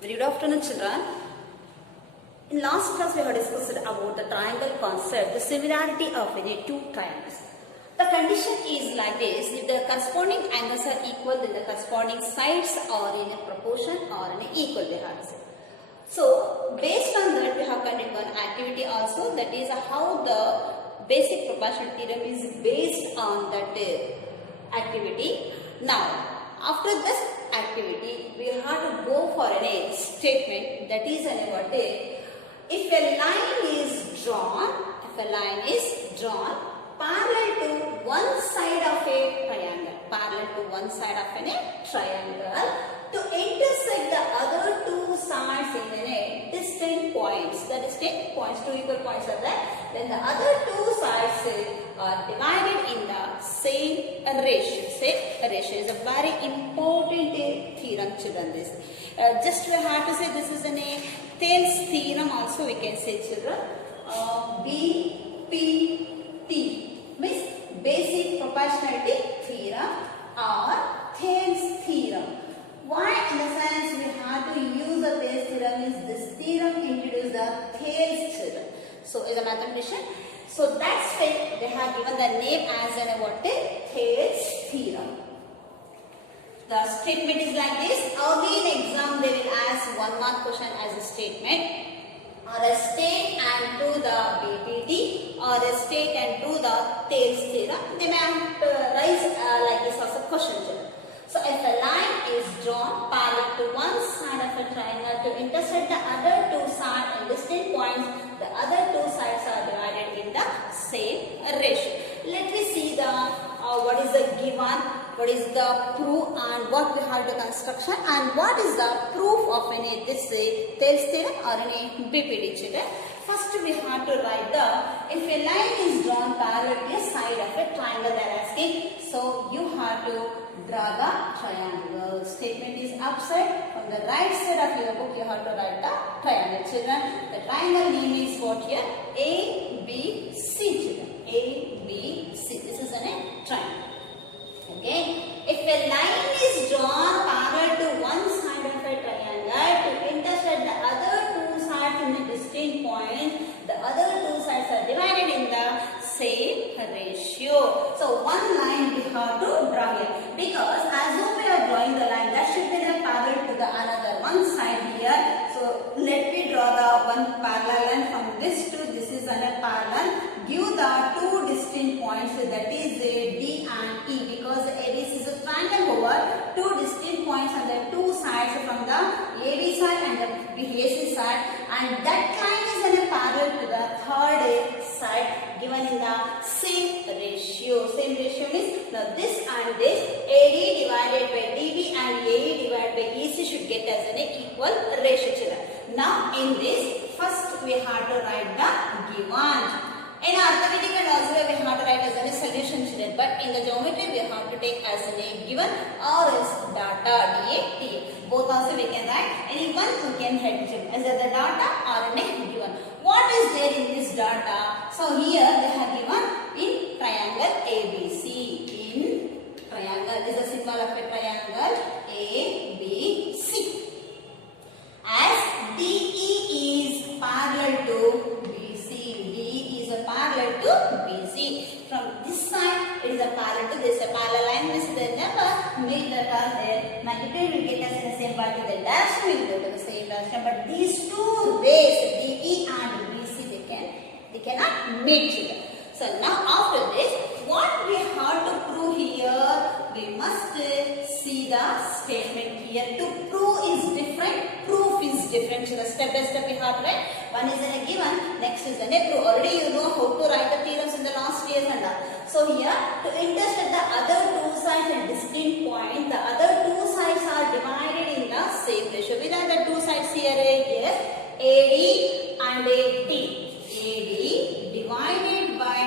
Very good afternoon, children. In last class, we have discussed about the triangle concept, the similarity of any two triangles. The condition is like this: if the corresponding angles are equal, then the corresponding sides are in a proportion or in an equal. They have said. So, based on that, we have conducted one activity also. That is how the basic proportion theorem is based on that activity. Now, after this activity, we have to go for a statement that is what if a line is drawn, parallel to one side of a triangle, to intersect the other two sides in a distant points. The distant points, two equal points are there. Then the other two sides are divided in the same ratio. Same ratio is a very important theorem, children. This just we have to say this is a Thales theorem. Also we can say, children, BPT means basic proportionality theorem or Thales theorem. Why in the sense we have to use the Thales theorem is this theorem introduced the Thales theorem. So as a mathematician, so that's why they have given the name as what Thales theorem. The statement is like this. Early in exam they will ask 1 mark question as a statement, or a state and prove the BPT, or a state and prove the Thales theorem. They may have to raise like this as a question. So if a line is drawn parallel to one side of a triangle to intersect the other two sides and distant points, the other two sides are divided in the same ratio. Let me see the what is the given, what is the proof, and what we have the construction, and what is the proof of any this Thales theorem or any BPT, children. First we have to write the, if a line is drawn parallel to a side of a triangle, they are asking, so you have to draw the triangle. Statement is upside. From the right side of your book you have to write the triangle, children. The triangle name is what here? ABC, children. ABC. This is a triangle. Okay. If a line is drawn parallel to one side of a triangle to intersect the other two sides in a distinct point, the other two sides are divided in the same ratio. So one line we have to draw here, because as though we are drawing the line that should be the parallel to the another one side here. So let me draw the one parallel line from this to this is a parallel. Give the two distinct points, that is D and E, because ABC is a triangle over two distinct points on the two sides from the AB side and the BAC side, and that line is in a parallel to the third side given in the same ratio. Same ratio means now this and this AD divided by DB and AE divided by EC should get as an equal ratio, children. Now in this, first we have to write the given. In arithmetic and also we have to write as a solution, children, but in the geometry we have to take as a given or as data, DA. Both also we can write, any one we can write as a data or a given. What is there in this data? So here they have given in triangle ABC. In triangle, this is a symbol of a triangle ABC. As DE is parallel to parallel to BC. From this side it is a parallel to this. A parallel line means they never meet the turn there. Magnitude will get us in the same part, the dash will go to the same direction. But these two rays, DE and BC, they cannot meet each other. So now after this, what we have to prove here, we must see the statement here. To prove is different, proof is different. So the step by step we have to write. One is in a given, next is in a proof. Already you know how to write the theorems in the last years and all. So here, to intersect the other two sides at distinct point, the other two sides are divided in the same ratio. Which are the two sides here? Yes, AD and AD. AD divided by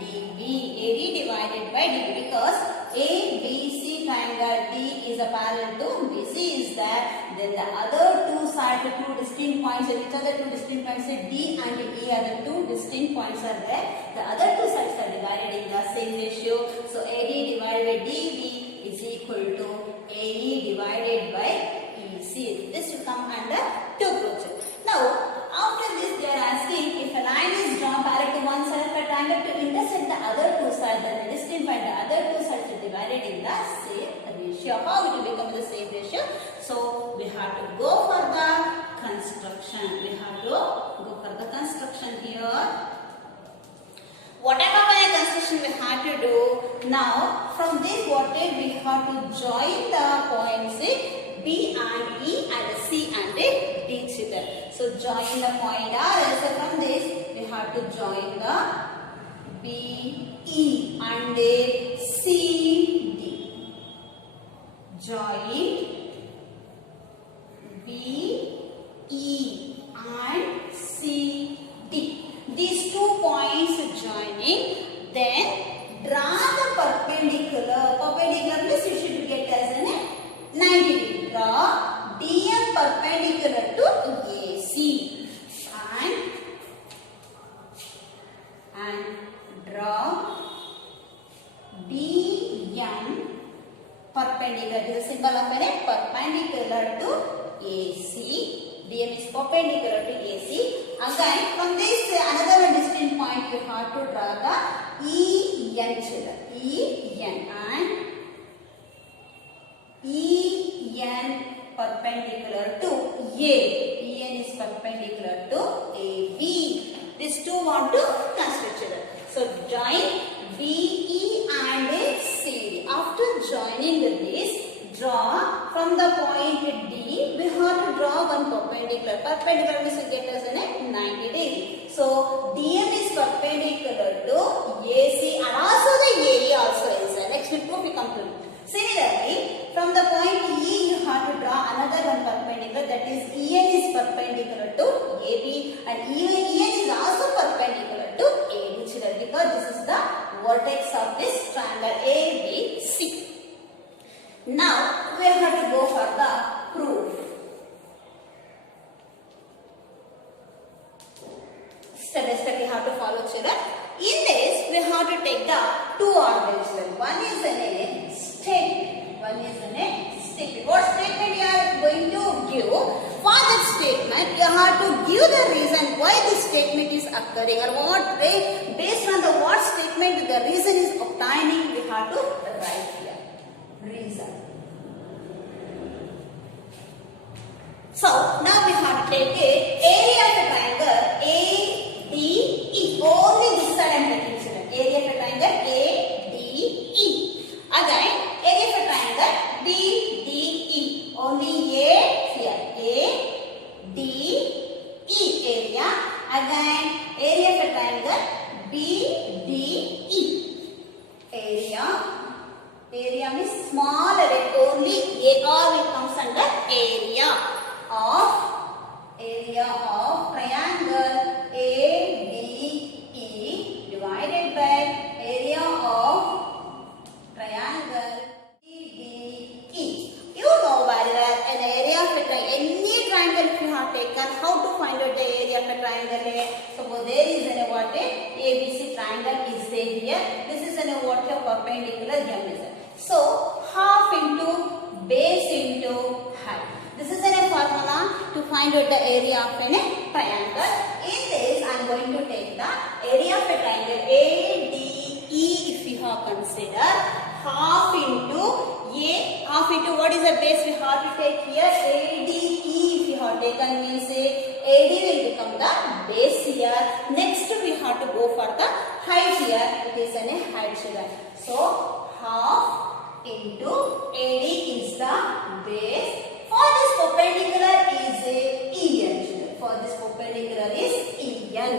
DB. AD divided by DB, because ABC triangle D is a parallel to BC is there. Then the other two sides, the two distinct points, which are the two distinct points? D and E are the two distinct points are there. The other two sides are divided in the same ratio. So AD divided by DB is equal to AE divided by EC. This come under two project. Now, after this they are asking if a line is drawn parallel to one side of a triangle to intersect the other two sides, then the distance by the other two sides is divided in the same ratio. How it will become the same ratio? So, we have to go for the construction. We have to go for the construction here. Whatever kind of construction we have to do, now from this water we have to join the points B and E and C and D together. So join the point R. So from this we have to join the B, E and C, D. Join B, E and C, D. These 2 points joining, then draw the perpendicular. Perpendicular means you should get as an 90 degree. Draw DM perpendicular to AC and draw DM perpendicular. This is a symbol of a perpendicular to AC. DM is perpendicular to AC. Again, from this another one distinct point you have to draw the EN children. EN and EN perpendicular to A. EN is perpendicular to AB. These two want to construct children. So join BE and CD. After joining this, draw from the point D, we have to draw one perpendicular. Perpendicular means we get as a 90 degree. So DM is perpendicular to AC and also the AE also is. Next we proof we come to it. Similarly, from the point E you have to draw another one perpendicular, that is EN is perpendicular to AB and even EN is also perpendicular to AB children, because this is the vertex of this triangle ABC. Now we have to go for the proof. Step by step we have to follow children. In this we have to take the two arguments. One is a statement. One is a statement. What statement you are going to give? For that statement you have to give the reason why this statement is occurring, or what way, based on the what statement the reason is obtaining, we have to write here. Reason. So now we have to take a area of a triangle ADE. Only this side I am taking children. Area of a triangle ADE. Again, area of a triangle BDE. Only A here. ADE area. Again, area of a triangle BDE. Area means small array. Only AR will comes under area of triangle ADE divided by area of triangle BDE. You know very well an area of a triangle. Any triangle if you have taken, how to find out the area of a triangle? Suppose there is an what ABC triangle is there here. This is an what perpendicular M is there. So half into base into height. This is a formula to find out the area of a triangle. In this, I am going to take the area of a triangle ADE. If you have considered half into what is the base we have to take here? ADE. If you have taken means AD will become the base here. Next we have to go for the height here. It is a height children. So half into AD is the base. For this perpendicular is EN. For this perpendicular is EN.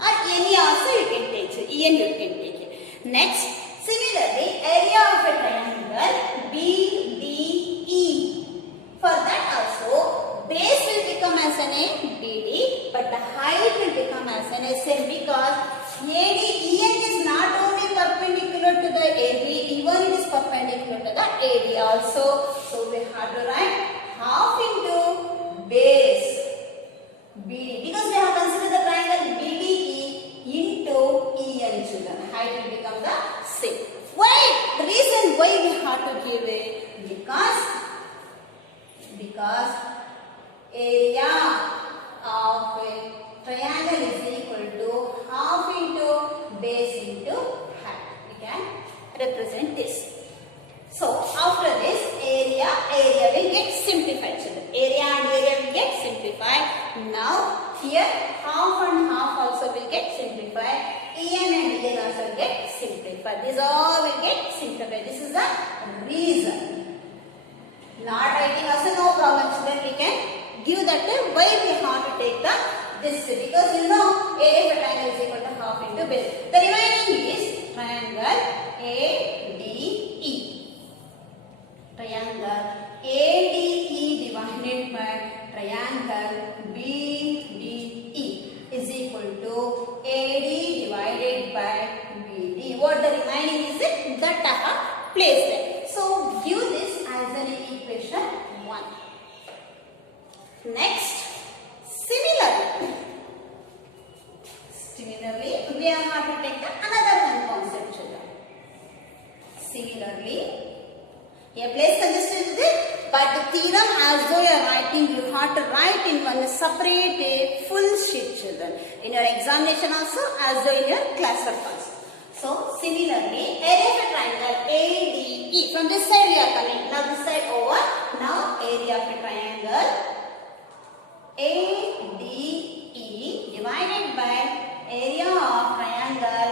Or any also you can take. EN you can take it. Next, similarly, area of a triangle BDE. For that also, base will become as an BD, but the height will become as an SM, because EN is not only perpendicular to the AB, even it is perpendicular to the AD also. So we have to write half into base BD, because we have considered the triangle BDE into EN children. Height will become the same. Why? The reason why we have to give it, because area of a triangle is equal to half into base into height. We can represent this. So after this, area will get simplified. Children. Area and area will get simplified. Now here half and half also will get simplified. En and En also get simplified. These all will get simplified. This is the reason. Not writing also no problem. Children, we can give that why we have to take this because you know area of a triangle is equal to half into base. The remaining is triangle ADE. Triangle ADE divided by triangle BDE is equal to AD divided by BD. What the remaining is it? That I have placed there. So give this as an equation 1. Next, similarly, we have to take another one concept. Similarly, a place congested is it, but the theorem as though you are writing, you have to write in one separate full sheet, children. In your examination also, as though in your class work also. So similarly, area of a triangle ADE. From this side we are coming. Now this side over. Now area of a triangle ADE divided by area of triangle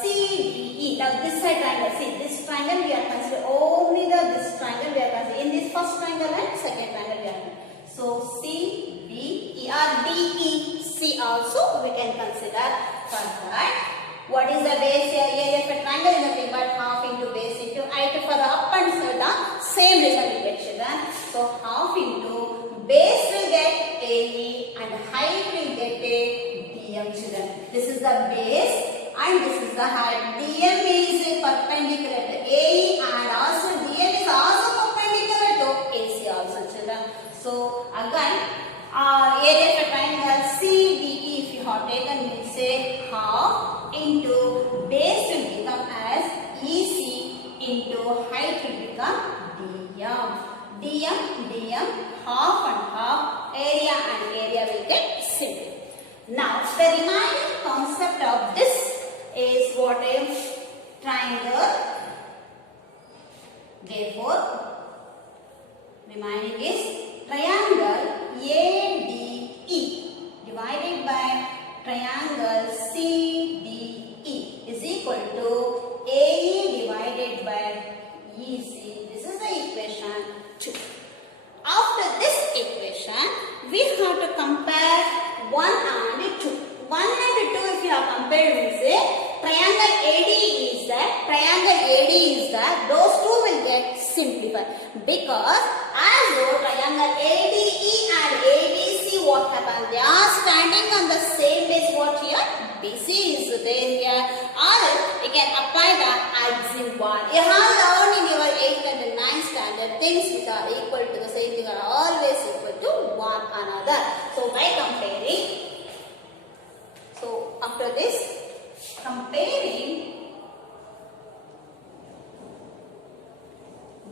CDE. Now this side triangle, see this triangle we are considering only this triangle we are considering in this first triangle and second triangle we are considering. So CDE or DEC also we can consider for that. What is the base here? Area of a triangle is nothing but half into base into height. For the up and the same result will get, children. So half into base will get AE and height will get a DM, children. This is the base and this is the height. DM is perpendicular to AE and also DM is also perpendicular to AC also, children. So again, area of a triangle CDE, if you have taken, we will say half into base will become as EC into height will become DM. DM, half and half, area and area will get simple. Now, the remaining concept of this is what is triangle. Therefore, remaining is triangle ADE divided by triangle CDE is equal to AE divided by EC. This is the equation 2. After this equation, we have to compare 1 and 2. 1 and 2 if you have compared, we say triangle ADE is that, triangle AD is that, those two will get simplified. Because as though triangle ADE and ABC, what happened? They are standing on the same base. What here? BC is there here. Or you can apply the axiom 1. You have learned in your 8th and 9th standard things which are equal to the same thing are always equal to one another. So by comparing, so after this, comparing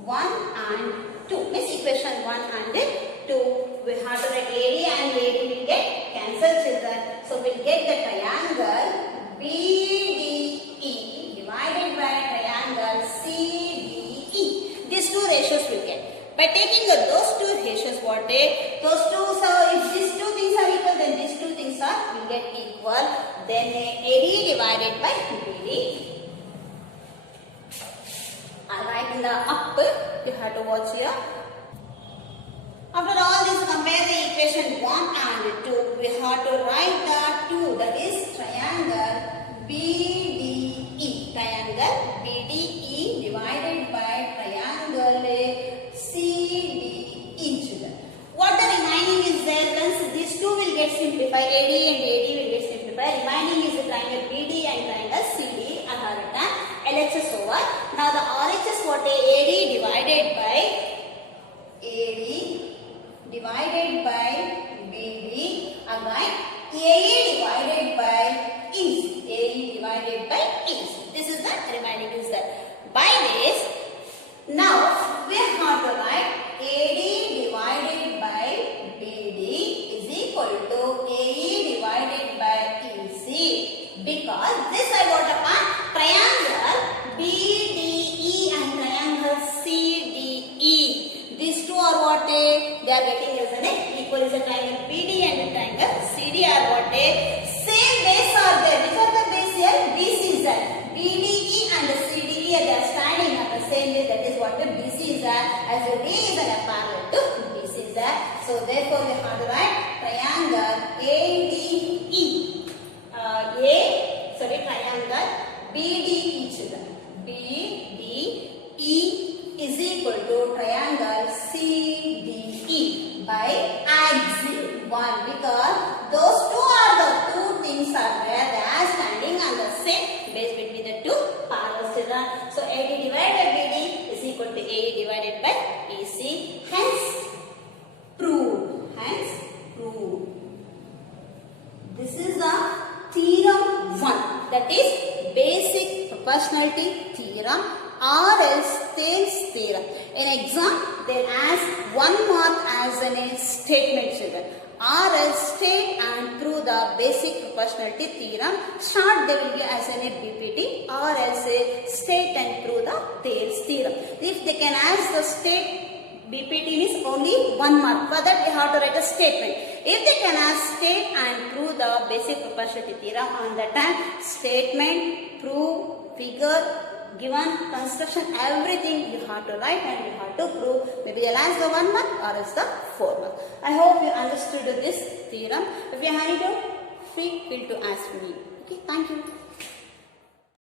1 and 2, means equation 1 and 2, we have to write AD and AD will get cancelled, children. So we will get the triangle BDE divided by triangle CDE. These two ratios will get. By taking those two ratios, what those two, so if these two things are equal, then these two things are will get equal. Then AD divided by BD. Alright, in the up, you have to watch here. After all this, compare the equation 1 and 2. We have to write the 2, that is triangle BDE. Triangle BDE divided by triangle CDE. What the remaining is there? Once these two will get simplified, AD and AD will get simplified. Remaining is the triangle BD and triangle CD. I have written LHS over. Now the RHS, what AD divided by BD, again AE divided by EC. AE divided by EC. This is the remaining is that. By this, now we have to write AD divided by BD the triangle BD and the triangle CD are what? Same base are there. Which are the base here? BC is there. BDE and CDE they are standing at the same base. That is what the BC is there. As the D is a parallel to BC is there. So therefore we have to write triangle ADE. Triangle BDE children. BDE is equal to triangle CDE by axis 1 because those two are the two things are there. They are standing on the same base between the two parallel children. So AD divided by BD is equal to AE divided by EC. Hence proved. This is the theorem 1. That is basic proportionality theorem or else Thales theorem. In exam, they ask 1 mark as a statement children. Or else state and prove the basic proportionality theorem. Short they will give as a BPT or else state and prove the Thales theorem. If they can ask the state BPT means only 1 mark. For that we have to write a statement. If they can ask state and prove the basic proportionality theorem, on that time statement, prove, figure, given, construction, everything you have to write and you have to prove. Maybe they'll ask the 1 mark or else the 4 mark. I hope you understood this theorem. If you have any doubt, feel free to ask me. Okay, thank you.